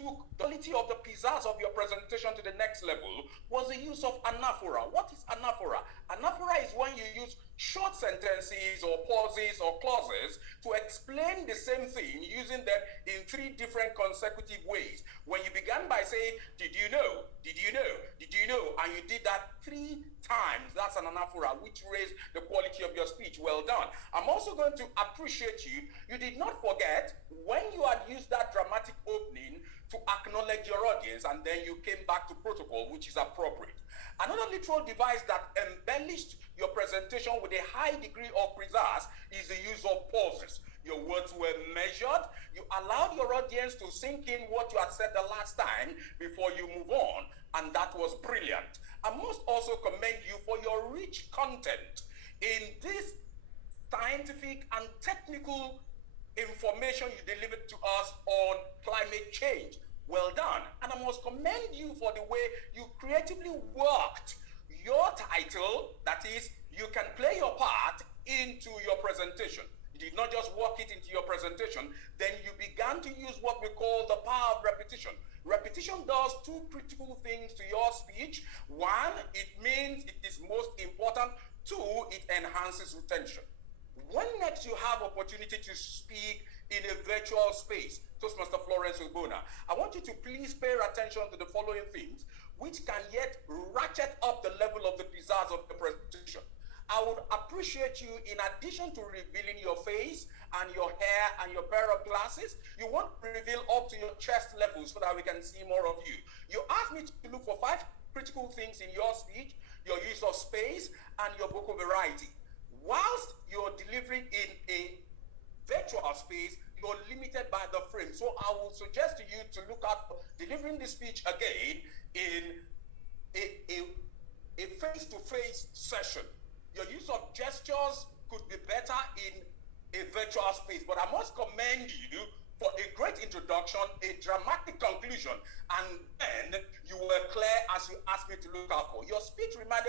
took the quality of the pizzazz of your presentation to the next level was the use of anaphora. What is anaphora? Anaphora is when you use short sentences or pauses or clauses to explain the same thing using them in three different consecutive ways. When you began by saying, did you know, did you know, did you know, and you did that 3 times, that's an anaphora, which raised the quality of your speech. Well done. I'm also going to appreciate you. You did not forget when you had used that dramatic opening to acknowledge your audience, and then you came back to protocol, which is appropriate. Another literal device that embellished your presentation with a high degree of pizzazz is the use of pauses. Your words were measured. You allowed your audience to sink in what you had said the last time before you move on, and that was brilliant. I must also commend you for your rich content in this scientific and technical information you delivered to us on climate change. Well done. And I must commend you for the way you creatively worked your title, that is, you can play your part, into your presentation. You did not just work it into your presentation, then you began to use what we call the power of repetition. Repetition does two critical things to your speech. One, it means it is most important. Two, it enhances retention. When next you have opportunity to speak in a virtual space, Toastmaster Florence Obona, I want you to please pay attention to the following things, which can yet ratchet up the level of the pizzazz of the presentation. I would appreciate you, in addition to revealing your face and your hair and your pair of glasses, you want to reveal up to your chest level so that we can see more of you. You asked me to look for 5 critical things in your speech: your use of space and your vocal variety. Whilst you're delivering in a virtual space, you're limited by the frame. So I will suggest to you to look at delivering the speech again in a face-to-face session. Your use of gestures could be better in a virtual space, but I must commend you for a great introduction, a dramatic conclusion, and then you were clear as you asked me to look out for. Your speech reminded